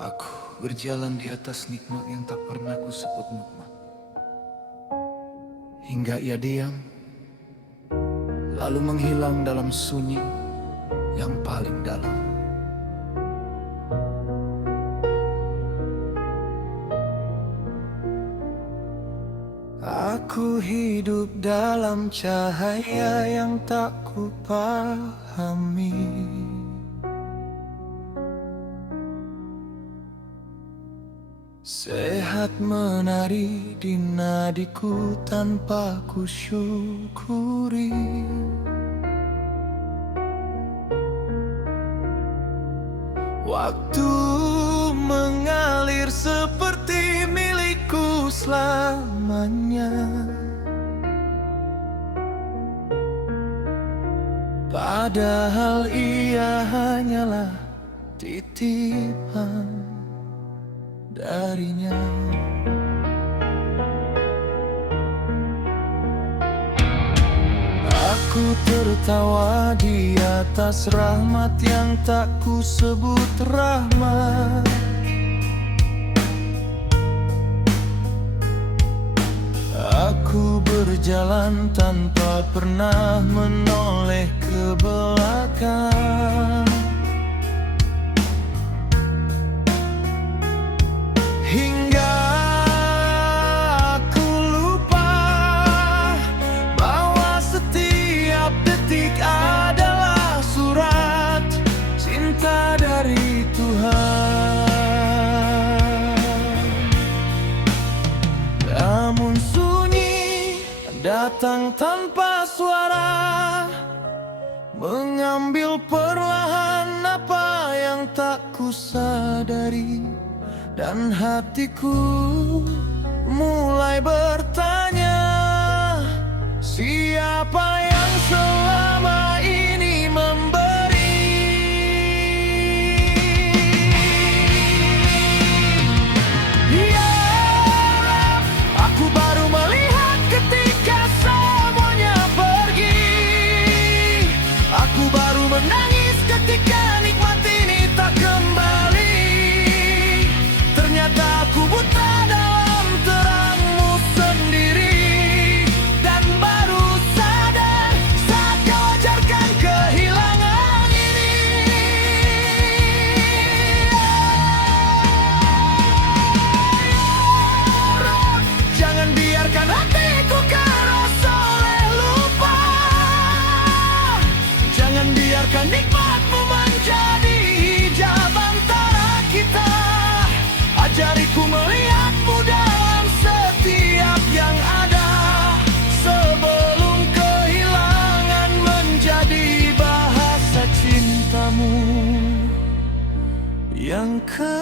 Aku berjalan di atas nikmat yang tak pernah ku sebut nikmat. Hingga ia diam, lalu menghilang dalam sunyi yang paling dalam. Aku hidup dalam cahaya yang tak ku pahami. Sehat menari di nadiku tanpa ku syukuri. Waktu mengalir seperti milikku selamanya. Padahal ia hanyalah titipan darinya. Aku tertawa di atas rahmat yang tak ku sebut rahmat. Aku berjalan tanpa pernah menoleh ke belakang. Hingga aku lupa bahwa setiap detik adalah surat cinta dari Tuhan. Namun sunyi datang tanpa suara, mengambil perlahan apa yang tak ku sadari. Dan hatiku mulai bertanya, siapa yang selama ini memberi? Ya, aku baru melihat ketika semuanya pergi. Aku baru menangis ketika nikmat ini tak kembali. Ternyata aku buta dalam terangmu sendiri, dan baru sadar saat kau ajarkan kehilangan ini. Jangan biarkan hatiku keras oleh lupa. Jangan biarkan nikmatmu menjadi hijab antara kita. Ajariku melihatmu dalam setiap yang ada, sebelum kehilangan menjadi bahasa cintamu yang kedua.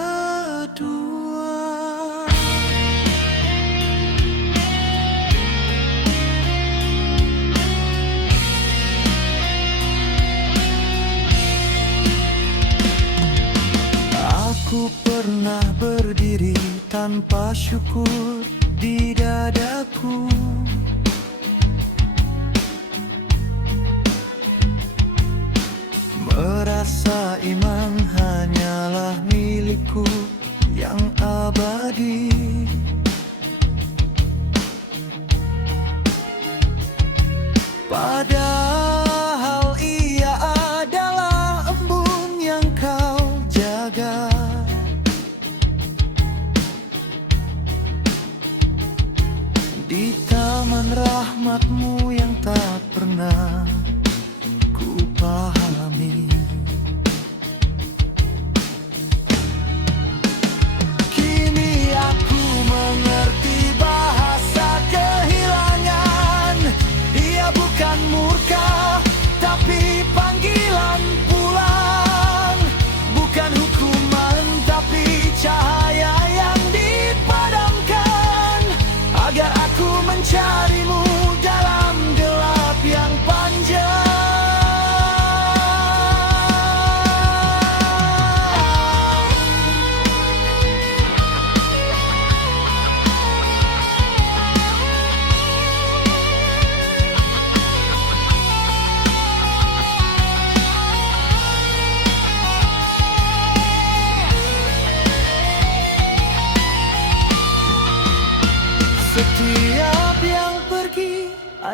Aku pernah berdiri tanpa syukur di dadaku. Merasa iman hanyalah milikku yang abadi. Padahal ia adalah embun yang kau jaga. Di taman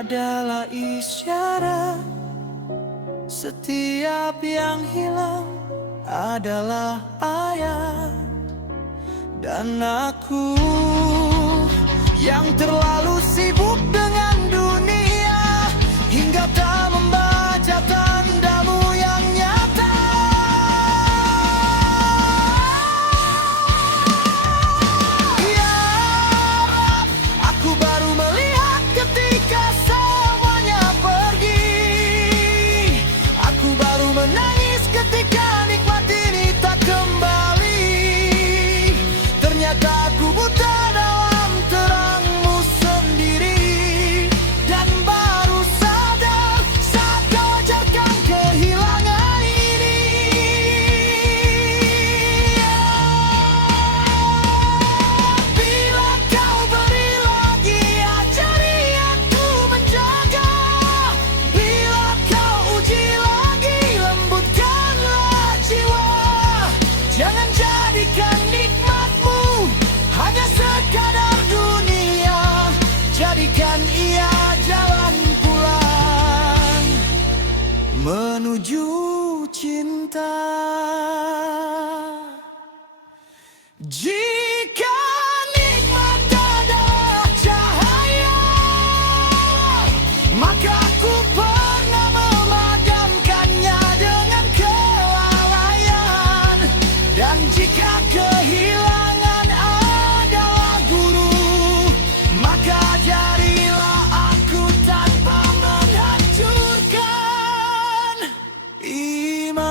adalah isyarat. Setiap yang hilang adalah ayat. Dan aku yang terlalu sibuk dengan dunia hingga tak membaca tandamu yang nyata. Ya Rab, aku baru melihat ketika semuanya pergi. Aku baru menangis ketika nikmat ini tak kembali. Ternyata aku buta dalam terangmu sendiri, dan baru sadar saat kau ajarkan kehilangan ini. Bila kau beri lagi, ajari aku menjaga. Bila kau uji lagi, lembutkanlah jiwa. Jangan jadikan nikmatmu hanya sekadar dunia, jadikan ia jalan pulang menuju cinta. Jika nikmat adalah cahaya, maka aku pernah memadamkannya dengan kelalaian. Dan jika kehilangan adalah guru, maka ajarilah aku tanpa menghancurkan iman.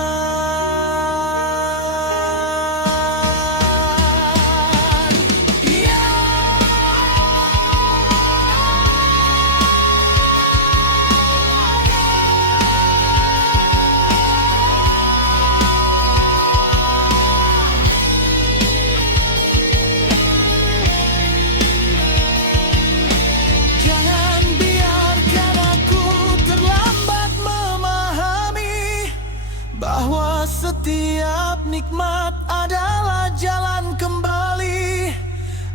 Ya jangan biarkan aku terlambat memahami bahwa setiap nikmat adalah jalan kembali.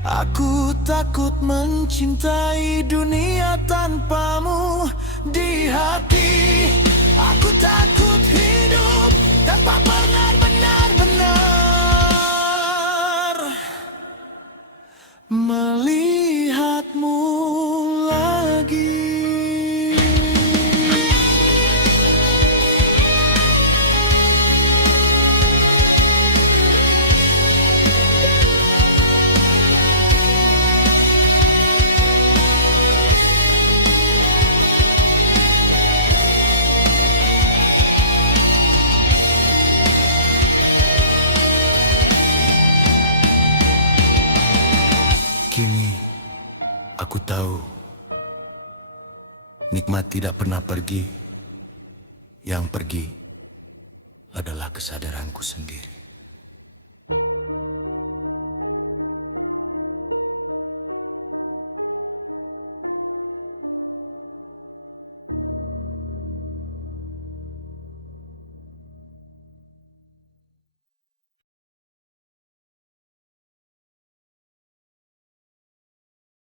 Aku takut mencintai dunia tanpamu di hati. Aku takut hidup tanpa pernah benar-benar melihatmu lagi. Kini aku tahu nikmat tidak pernah pergi. Yang pergi adalah kesadaranku sendiri.